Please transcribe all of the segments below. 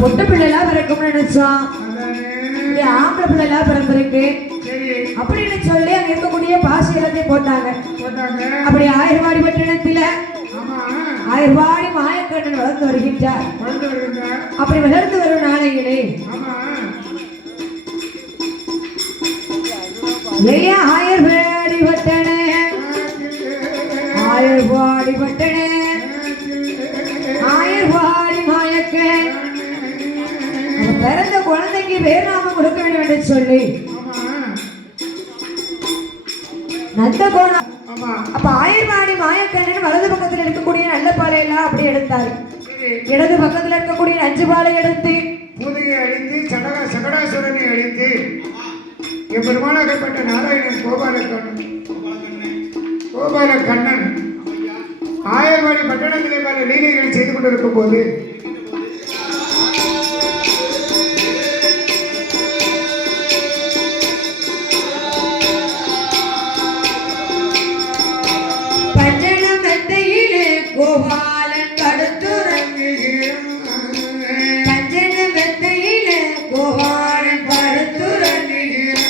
பொட்ட பிள்ளைலாம் பிறக்கும்னு நினைச்சோம். ஆம்பளை பிள்ளைலாம் பிறந்திருக்கு அப்படின்னு சொல்லி அங்க இருக்கக்கூடிய பாசி எல்லாத்தையும் போட்டாங்க. அப்படி ஆயிரவாடி பட்டணத்துல ஆயிரவாடி மாயக்கண்ணன் வளர்ந்து வருகின்றார். அப்படி வளர்ந்து வரும் நாளையிலே ஆயிரவாடி பட்டண ஆயிரவாடி பட்டண ஆயிரவாடி மாயக்கன் பிறந்த குழந்தைக்கு பேர் நாம கொடுக்க வேண்டும் என்று சொல்லி நல்ல கோணம். அப்ப ஆயிரவாடி மாயக்கண்ணன் வலது பக்கத்துல இருக்கக்கூடிய நல்ல பாலையெல்லாம் அப்படி எடுத்தாரு. இடது பக்கத்துல இருக்கக்கூடிய நஞ்சு பாலை எடுத்து பூதையை அழித்து சகடாசுரனை அழித்து எம்பெருமானாகப்பட்ட நாராயணன் கோபால கண்ணன் ஆயிரவாடி பட்டணத்திலே பல லீலைகளை செய்து கொண்டிருக்கும் போது கோபாலன் படுத்துறங்குகிறான். பஞ்சன மெத்தையில கோபாலன் படுத்துறங்குகிறான்.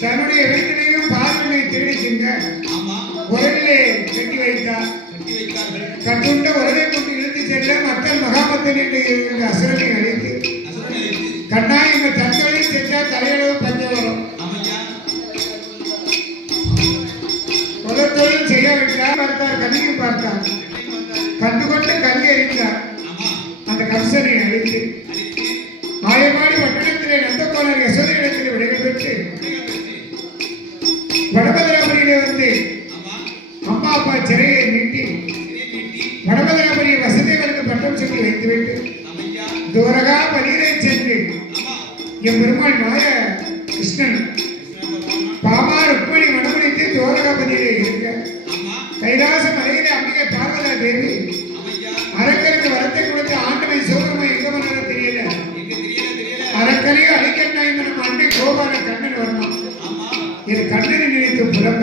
தன்னுடைய வீட்டிலையும் பார்வையை திருடி சென்ற உரலிலே கட்டி வைத்தார். கட்டுண்ட உரலை கொண்டு இழுத்து சென்ற மக்கள் மகாமத்தன் என்று அசுரனை அழைத்து கண்ணா இந்த தற்கொலையில் சென்றால் தலையளவு பஞ்சம் வரும். தொழில் செய்யவிட்டார். பார்த்தார், கல்லியை பார்த்தார். கண்டுகொண்டு கல்வி அறிந்தார். அந்த கம்சனை அழைத்து ஆயமாடி பட்டணத்திலே நந்தகோணர் யசோதை இடத்திலே விடைகள் பெற்று வடபதராபுரியிலே வந்து அம்மா அப்பா சிறையை நீட்டி வடபதராபுரிய வசதிகளுக்கு பட்டம் சொல்லி வைத்துவிட்டு துவரகா பலீரை சென்று என் பெருமாள் மாய கிருஷ்ணன் பாமா ருக்மணி மனமுடித்து துவரகாபதியிலே இருக்க கைலாச மலையிலே அம்பிகை பார்வதா தேவி அரக்கருக்கு வரத்தை கொடுத்து ஆண்டவை சோதரமை எங்க பண்ண தெரியல. அரக்கரையும் அழிக்கண்ணாய் மனம் அண்டை கோபால கண்ணன் வரணும். இது கண்ணனை நினைத்து புலம்ப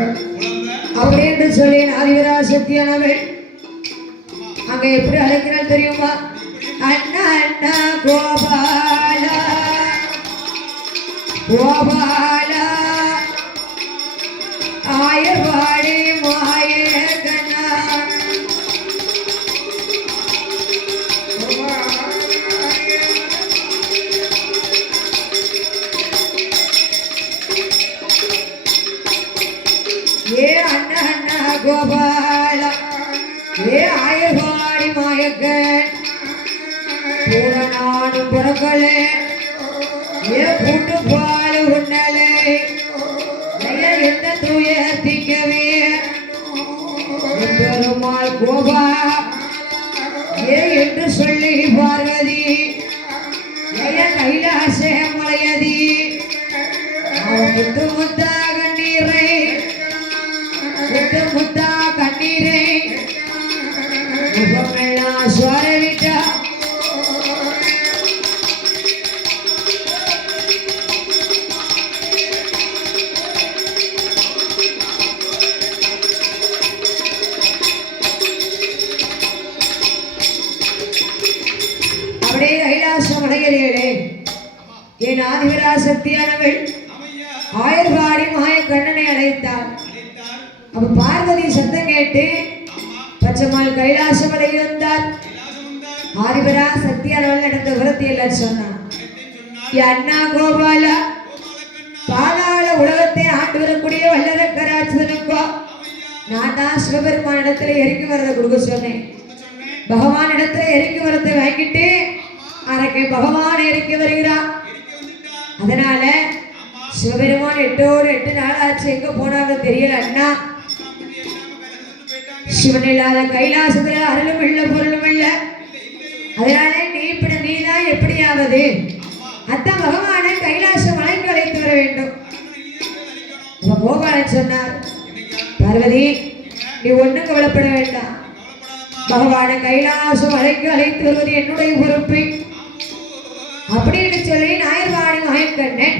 அப்படி என்று சொல்லி ஆதிவராசக்தியானவள் அங்க எப்படி அழைக்கிறாள் தெரியுமா? அண்ணா அண்ணா கோபாலா கோபாலா ஆயர்வாடி மாயக்கண்ணா ஏ அண்ணா அண்ணா கோபாலா ஏ ஆயர்வாடி மாயக்கன் பூரணாடும் புறக்களே ஏ கூட்டு பாடு உண்ணலே எந்த துயர்த்திக்கவே பெருமாள் கோபா ஏ என்று சொல்லி பார்வதி கைலாச மலையதி முத்து முத்தா கண்ணீரை முத்து முத்தா கண்ணீரை முகமெல்லாம் சுவரவிட்டா அப்படியே கைலாசம் அடைகிறீர்களே. என் ஆதிவராசக்தியானவள் ஆயர்வாடி மாய கண்ணனை அழைத்தாள். அப்ப பார்வதி சத்தம் கேட்டு பச்சைமால் கைலாச மலையில் இருந்தார். ஆதிவரா சக்தியானவள் நடந்த விரத்தி எல்லாம் சொன்னான். அண்ணா கோபாலா பாதாள உலகத்தை ஆண்டு வரக்கூடிய வல்லரக்கராட்சனுக்கோ நான் தான் சிவபெருமான இடத்துல இறங்கி வரதை கொடுக்க சொன்னேன். பகவான் இடத்துல இறங்கி வரத்தை வாங்கிட்டு அரைக்கை பகவான் இறங்கி வருகிறான். அதனால சிவபெருமான் 8 நாள் ஆச்சு, எங்க போனாங்க தெரியல. அண்ணா சிவன் இல்லாத கைலாசத்துல அருளும் இல்ல பொருளும் இல்ல. அதனால நீதான் எப்படியாவது அத்தான் பகவானை கைலாச மலைக்கு அழைத்து வர வேண்டும். கோபாலன் சொன்னார், பார்வதி நீ ஒண்ணும் கவலைப்பட வேண்டாம், பகவானை கைலாச மலைக்கு அழைத்து வருவது என்னுடைய பொறுப்பு அப்படின்னு சொல்லி நாயர்வாடி மயக்கண்ணன்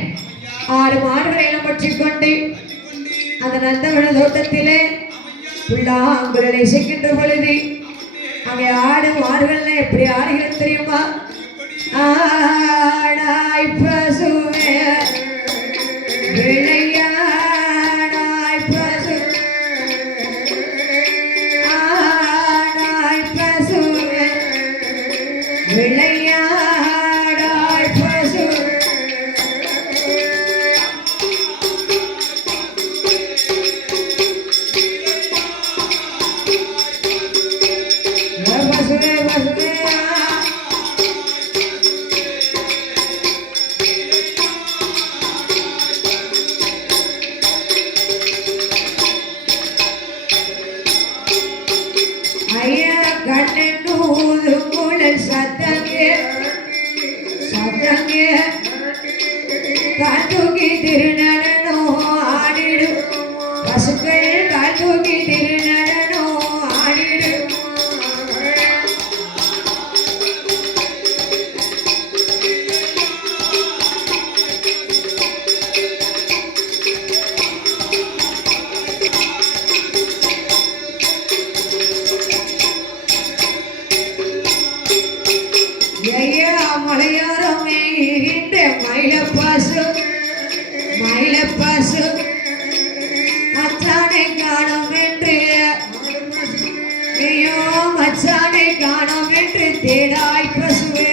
6 மாடுகளை எல்லாம் பற்றிக்கொண்டு அந்த நந்தவன தோட்டத்திலே புல்லாங்குழலை இசைக்கின்ற பொழுது அங்கே ஆடும் மாடுகள்லாம் எப்படி ஆடுகிறது தெரியுமா? ஆடாய் பசுவே விளையாடாய் பசுவே ஆடாய் பசுவே விளையாடாய் பசுவே பசுவே பசுவே ஐயா கண்ணூது குழல் சத்தங்கே சத்தங்கே காத்தூக்கி திருநடனோ ஆடிடு பசுக்கள் காத்தூக்கி திருநடனோ ஆடிடு ஐயா மலையோரமே இந்த மயிலப்பாசு மயிலப்பாசு மச்சானை காணோம் என்று ஐயோ மச்சானை காணோம் என்று தேடாய் பசுவே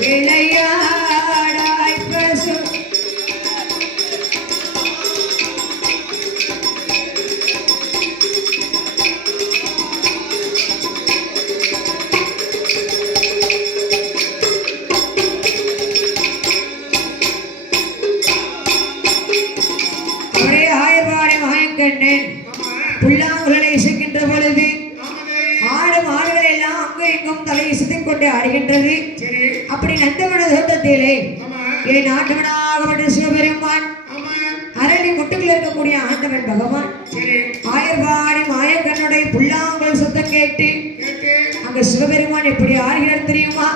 விளையாடாய் பசு புல்லாங்குழலை இசைக்கின்ற பொழுது ஆடும் ஆடுகள் எல்லாம் அங்கு எங்கும் தலையிசைத்துக் கொண்டு ஆடுகின்றது. அப்படி நந்தவன தோட்டத்திலே என் ஆண்டவனாகப்பட்ட சிவபெருமான் அரளி முட்டுக்குள்ள இருக்கக்கூடிய ஆண்டவன் பகவான் ஆயர்பாடி மாயக்கண்ணுடைய புல்லாங்குழல் சத்தம் கேட்டு அங்க சிவபெருமான் எப்படி ஆடுகிறார் தெரியுமா?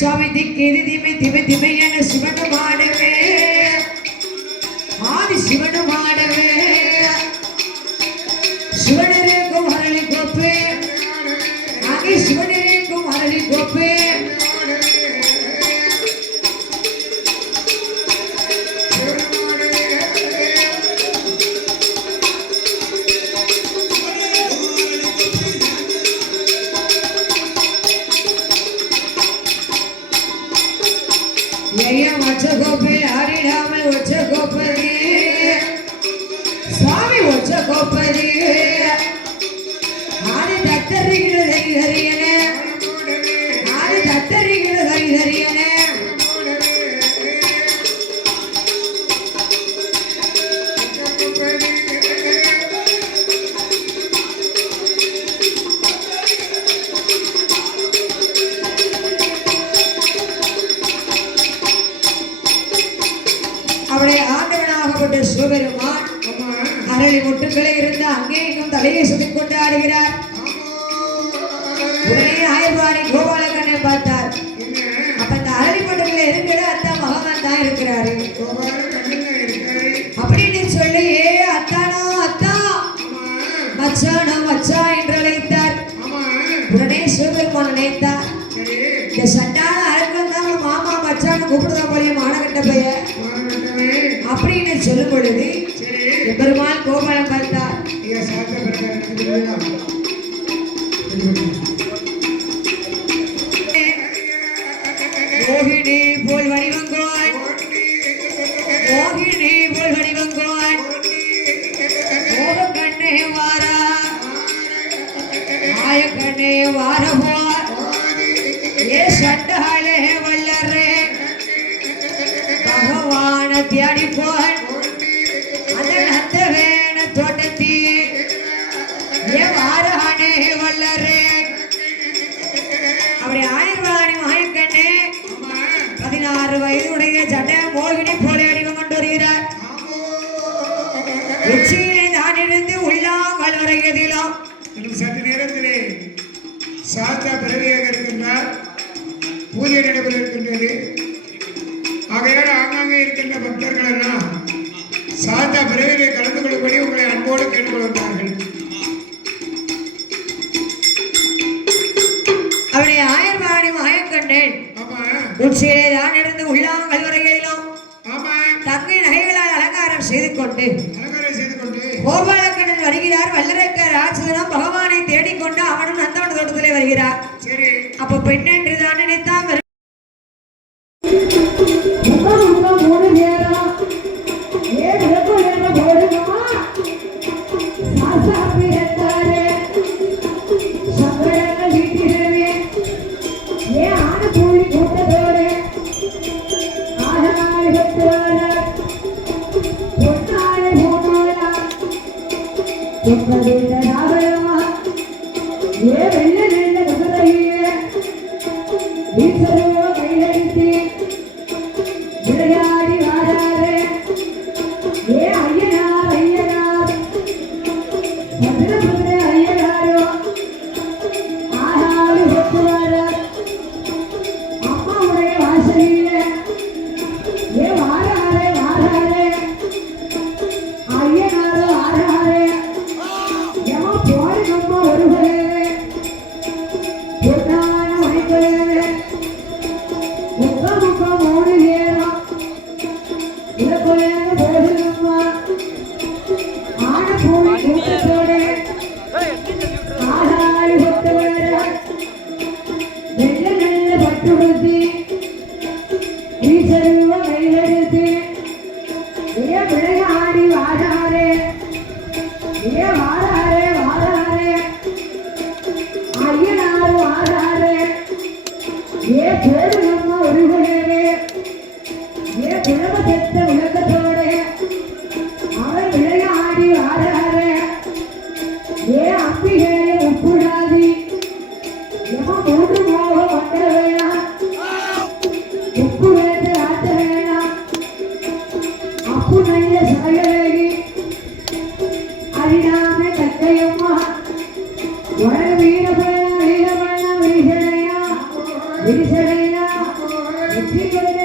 சுவாமி திக்கு திமை திமை திமை என சிவனும் ஆடவே ஆதி சிவனும் ஆடவே சிவனருக்கும் அரளி கோப்பு ஆகி சிவனருக்கும் அரளி கோப்பு ஒச்ச கோப்பை ஆடிடாமல் ஒச்ச கோப்பதி சுவாமி ஒச்ச கோப்பதி ஆடி தத்தறிகிற தரிதரியன ஆடி தத்தறிகிற தரிதரியன அவளை ஆண்டவனாகப்பட்ட சிவபெருமான் அரளி முட்டுக்களை இருந்து அங்கே இன்னும் தலையை சுத்திக் கொண்டு ஆடுகிறார். உடனே ஆயர்வாடி கோபாலகண்ணை பார்த்தார். அப்ப இந்த அரளி முட்டுக்களை இருக்கிற அத்தான் பகவான் தான் இருக்கிறாரு அப்படின்னு சொல்லி ஏ அத்தானோ அத்தா மச்சானோ மச்சா என்று அழைத்தார். உடனே சிவபெருமான் நினைத்தார், இந்த சட்டான அழகம் தான் மாமா மச்சான்னு கூப்பிடுதா போலிய மானகட்ட பைய அப்படின்னு சொல்லும் பொழுது பெருமாள் கோபாலம் பார்த்தார். மோகினி போல் வடிவங்கோன் மோகினி போல் வடிவங்கோன் மோக கண்ணே வாரா மாய கண்ணே வாரபோர் ஏ சட்டாளே வல்லரே பகவான தியாடிப்போன் அந்த நந்த வேண தோட்டத்தி ஏ வாரானே இருக்கின்றது. ஆகையால் ஆங்காங்கே இருக்கின்ற பக்தர்கள் எல்லாம் சாந்தா பிறவிலே கலந்து கொள்ளும்படி உங்களை அன்போடு கேட்டுக்கொள்கிறார்கள். அவனை ஆயர்வாணி மாயக்கண்டேன். ஆமா உச்சியிலே தான் இருந்து உள்ளாம் கல்வரையிலும் ஆமா தங்கை நகைகளால் அலங்காரம் செய்து கொண்டு அலங்காரம் செய்து கொண்டு கோபாலக்கண்ணன் வருகிறார். வல்லரைக்க ராட்சதனும் பகவானை தேடிக்கொண்டு அவனும் நந்தவன தோட்டத்திலே வருகிறார். சரி அப்ப பெண் என்று தான் நினைத்தான்.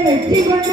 வெற்றி கொண்ட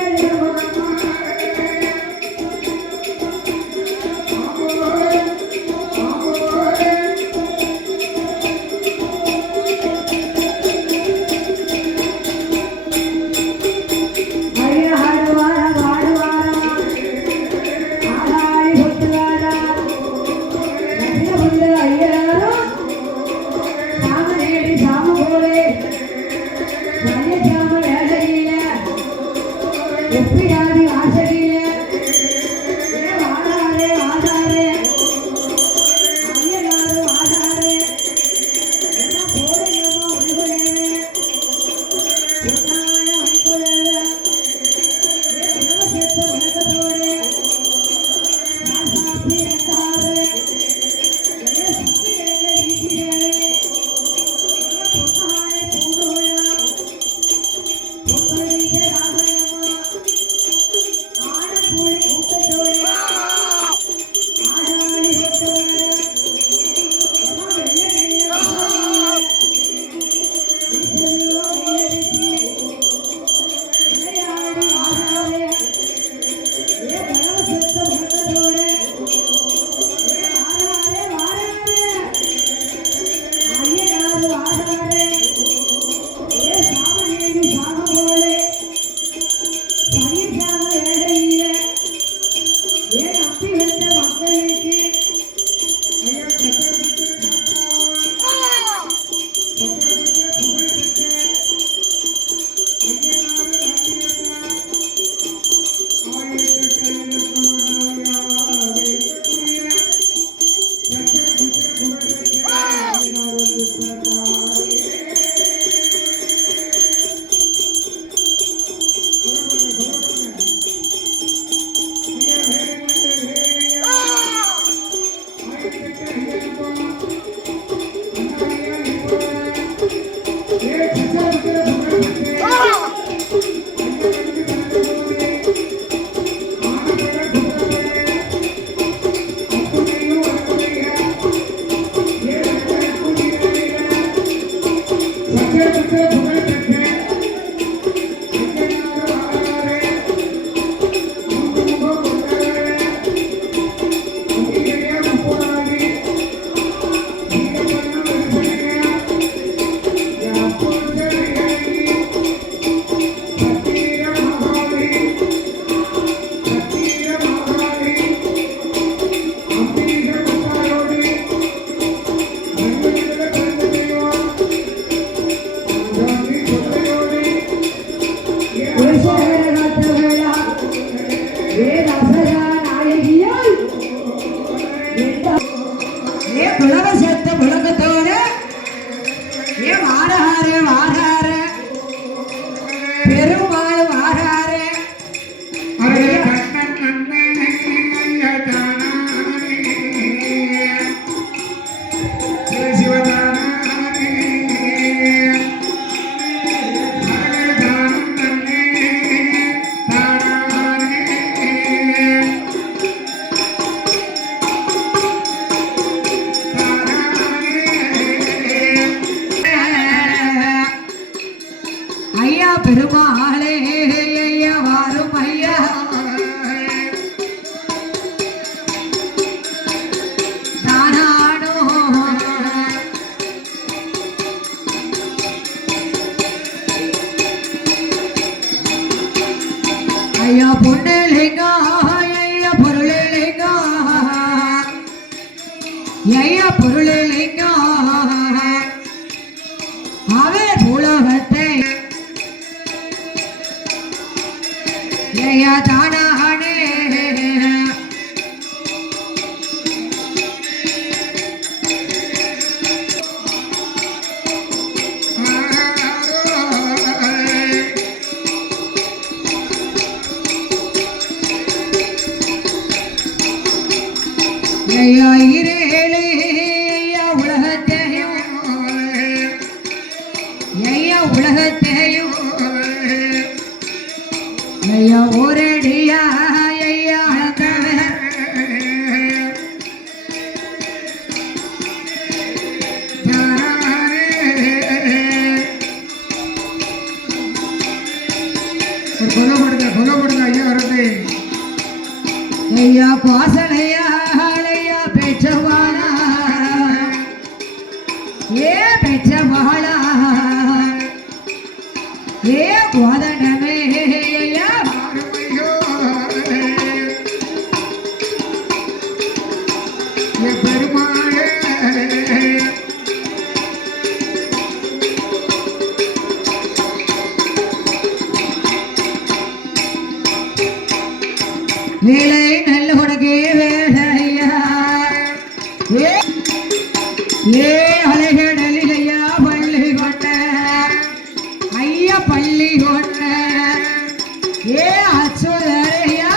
பெருமாளே ஐயா வாரும் ஐயா நானானோ ஐயா பொன்னலிங்கா ஐயா பொருளிலிங்கா ஐயா பொருளிலிங்கா அவே பூலோகத்தை ஐயா தானானே ஐயா இரேலே ஐயா உலகத்தையும் ஐயா உலகத்தையும் ஐயா ஒரடியா ஐயா அளந்தவர் கொல்லப்படுங்க ஐயா வருது ஐயா பாசனையா ஐயா பெற்றவாளா ஏ பெற்றவாளா ஏ கோதண்டமே ஐயா பெருமாளே வேலை நல்ல உனக்கு வேலையா ஏ அலைகடலில் ஐயா பள்ளி கொண்ட ஐயா பள்ளி கொண்ட ஏ அச்சுதரையா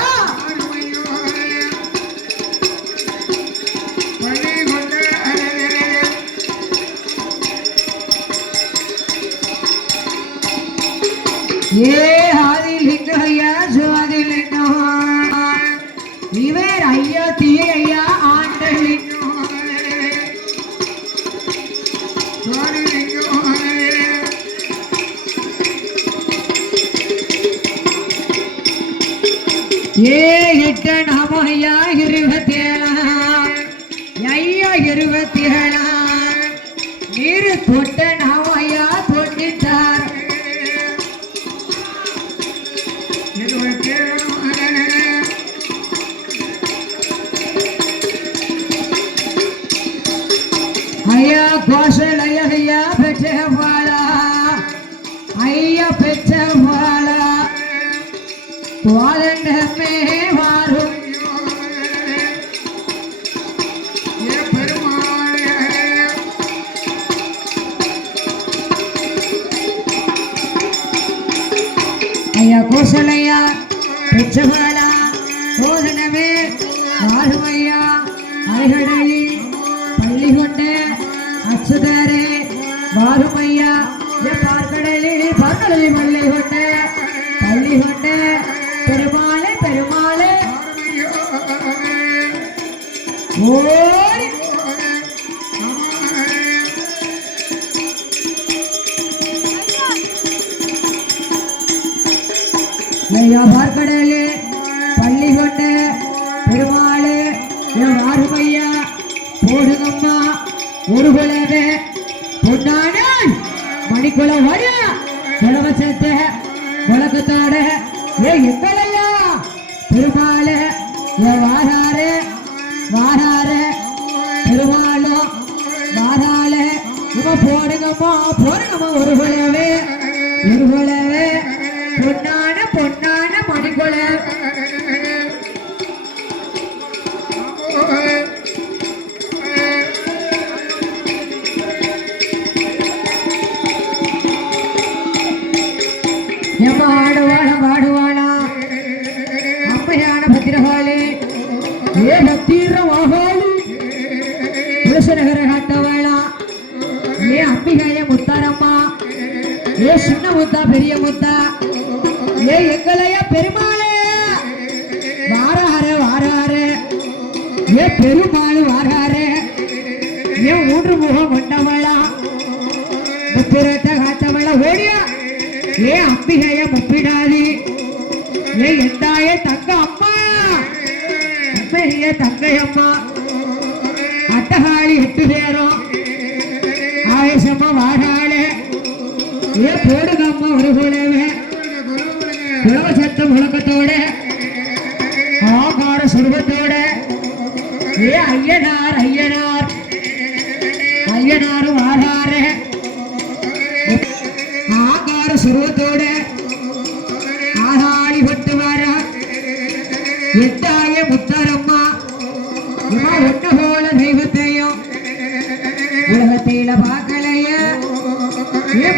ஏ ஆதிலிங்க ஐயா ஜோதிலிங்கம் இவர் ஐயா தீரையா ஆண்டலிங்கம் ஏ எட்ட நாம ஐயா 27 ஐயா 27 நீர் தொட்ட நாம ஐயா தொட்டித்தார் ஐயா கோஷலைய ஐயா பெற்றவாளா ஐயா பெற்றவாளா கோதண்டமே வாரும் ஐயா கோஷலையா பெற்றவாளா கோதண்டமே வாரும் ஐயா அலைகடலி பள்ளி கொண்ட அச்சுதரே வாரும் ஐயா பார்க்கடலில் பார்க்கடலில் பள்ளி கொண்ட பள்ளி கொண்ட பெருமாளே பெருமாளே ஓய் ஐயா பார்க்கடலே பள்ளி கொண்ட பெருமாளே வாரும் ஐயா போடுங்கம்மா ஒரு குலவே பொன்னான மணிக்குள வர குலவசத்த குலக்கத்தோட ஏ எங்களையா பெருமாளே வாராரு வாராரு பெருமாளும் வாராளே இவ போடுங்கம்மா போடுங்கம்மா ஒரு குலவே பொன்னான பொன்னான மணிக்குள வாடுவானா அம்மையான பத்திரகாளி ஏ பத்திரவாகாளி புருஷநகர காட்டவாளா ஏ அம்பிகாய முத்தாரம்மா ஏ சின்ன முத்தா பெரிய முத்தா ஏ எங்களையா பெருமாளே வாராரு ஏ பெருமாள் வாராரு ஏ மூன்று முகம் கொண்டவளா முப்புரட்ட காத்தவளா ஓடியா ஏ அம்பிகைய முப்பிடாதி ஏ எந்தாய தங்க அம்மா பெரிய தங்கை அம்மா அட்டகாளி 8 பேரும் ஆவேசமா வாழாளே ஏ போடுங்க அம்மா ஒரு குலவே குலவ சத்தம் முழக்கத்தோட ஆகார சுருபத்தோட ஏ ஐயனார் ஐயனார் ஐயனாரும் ஆகார ஆகார சுருபத்தோட ஆகாளி பட்டு வார எட்டாய முத்தாரம்மா ஒன்ன போல தெய்வத்தையும் உலகத்தில பார்க்கலைய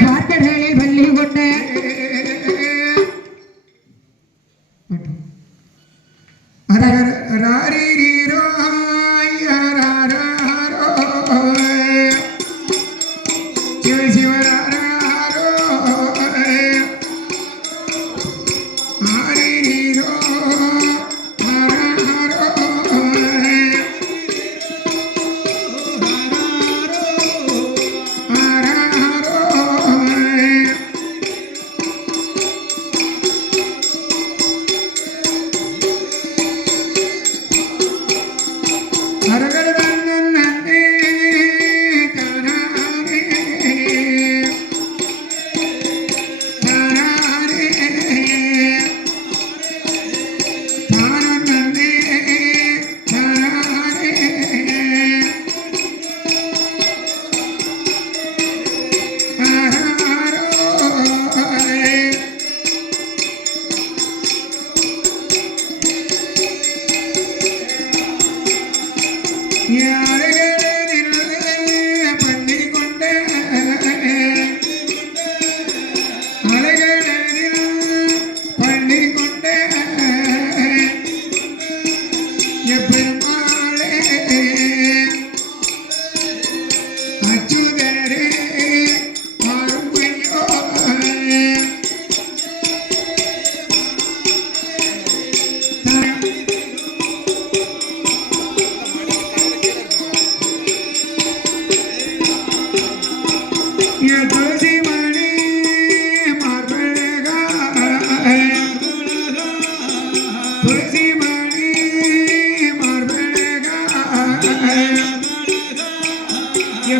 பார்த்தர்களில் பள்ளி கொண்டு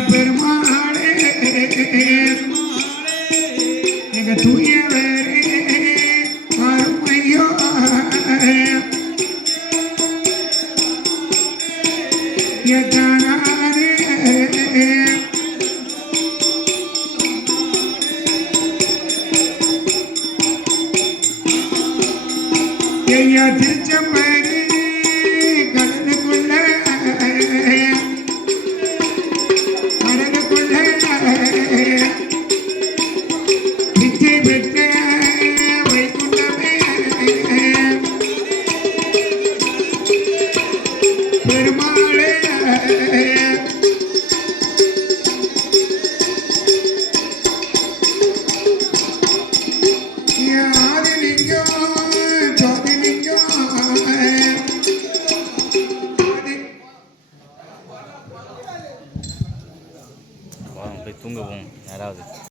பெருமாளே எங்க தூயவரே அருமையோ எத்தானே ஐயா திருச்சம்பரி கடலுக்குள்ள பிச்சை பெற்ற வைகுண்டமே பெருமாளே ஆதிலிங்கம் ஜோதிலிங்கம் போய் தூங்க போவோம் யாராவது.